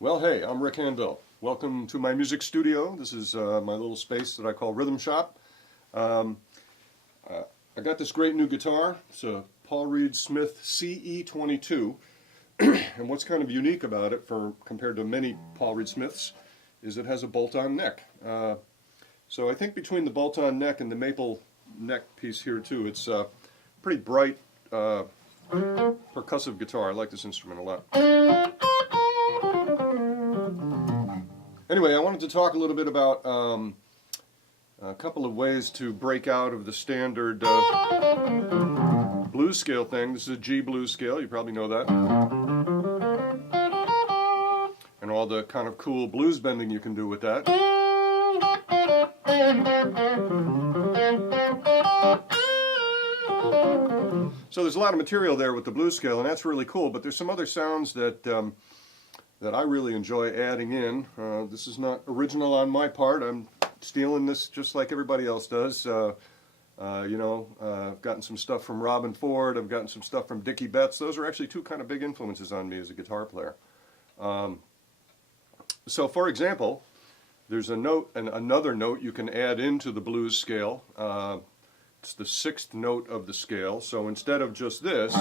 Well, hey, I'm Rick Handville. Welcome to my music studio. This is my little space that I call Rhythm Shop. I got this great new guitar. It's a Paul Reed Smith CE22. And what's kind of unique about it compared to many Paul Reed Smiths is it has a bolt-on neck. So I think between the bolt-on neck and the maple neck piece here too, it's a pretty bright percussive guitar. I like this instrument a lot. Anyway, I wanted to talk a little bit about a couple of ways to break out of the standard blues scale thing. This is a G blues scale, you probably know that. And all the kind of cool blues bending you can do with that. So there's a lot of material there with the blues scale, and that's really cool, but there's some other sounds that that I really enjoy adding in. This is not original on my part. I'm stealing this just like everybody else does. I've gotten some stuff from Robin Ford. I've gotten some stuff from Dickie Betts. Those are actually two kind of big influences on me as a guitar player. So, for example, there's a note and another note you can add into the blues scale. It's the sixth note of the scale. So instead of just this,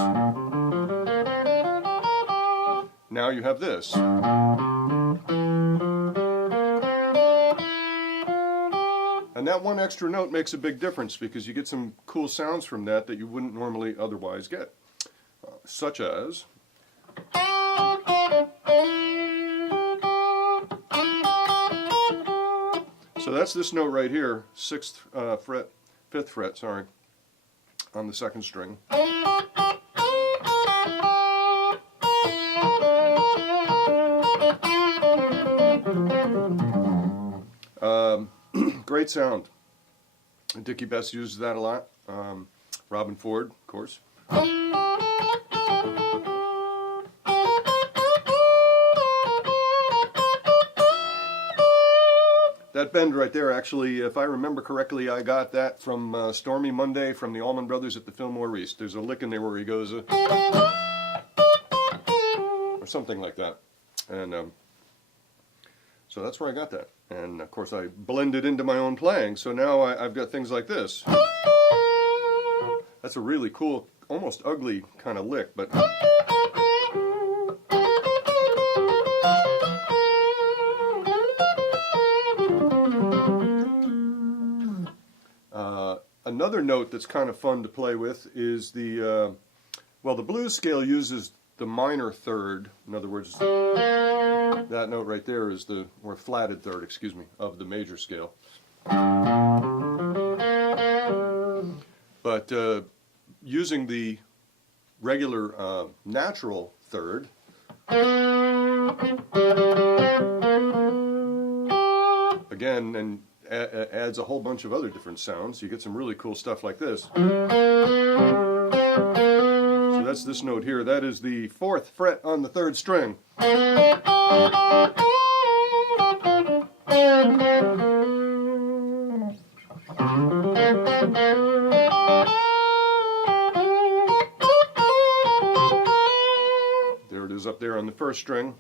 now you have this. And that one extra note makes a big difference because you get some cool sounds from that you wouldn't normally otherwise get. Such as... So that's this note right here, fifth fret, sorry, on the second string. Great sound. Dickie Betts uses that a lot. Robin Ford, of course. That bend right there, actually, if I remember correctly, I got that from Stormy Monday from the Allman Brothers at the Fillmore East. There's a lick in there where he goes, or something like that. And so that's where I got that. And of course I blended into my own playing, so now I've got things like this. That's a really cool, almost ugly kind of lick, but... Another note that's kind of fun to play with is the blues scale uses the minor third. In other words, that note right there is or flatted third, excuse me, of the major scale. But using the regular natural third, again, and adds a whole bunch of other different sounds. You get some really cool stuff like this. So that's this note here. That is the fourth fret on the third string. There it is up there on the first string.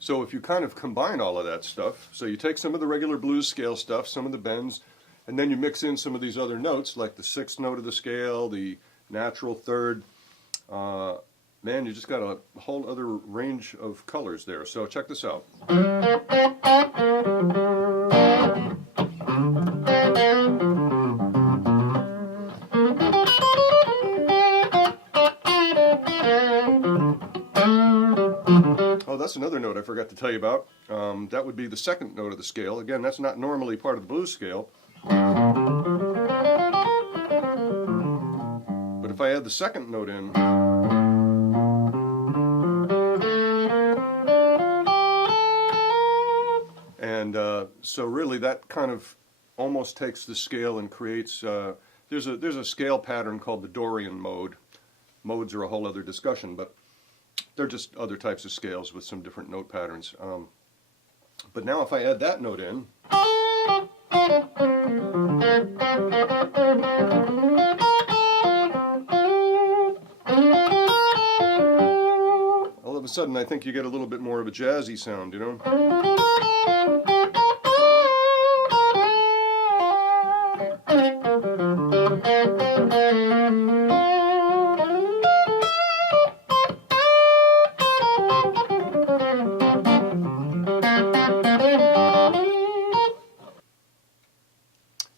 So if you kind of combine all of that stuff, so you take some of the regular blues scale stuff, some of the bends, and then you mix in some of these other notes, like the sixth note of the scale, the natural third, man, you just got a whole other range of colors there. So check this out. That's another note I forgot to tell you about. That would be the second note of the scale. Again, that's not normally part of the blues scale. But if I add the second note in, and so really that kind of almost takes the scale and creates, there's a scale pattern called the Dorian mode. Modes are a whole other discussion, but they're just other types of scales with some different note patterns. But now if I add that note in, a sudden I think you get a little bit more of a jazzy sound, you know?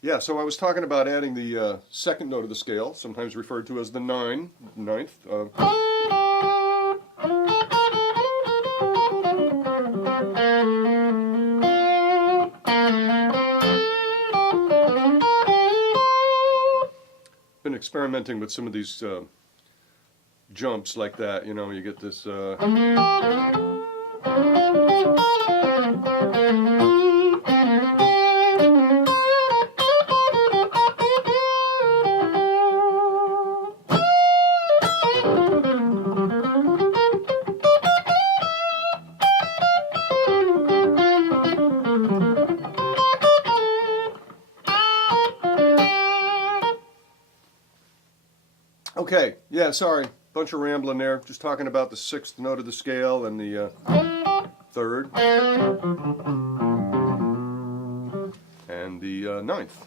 Yeah, so I was talking about adding the second note of the scale, sometimes referred to as the ninth. Been experimenting with some of these jumps like that, you know, you get this... Okay, yeah, sorry, bunch of rambling there. Just talking about the sixth note of the scale and the third and the ninth.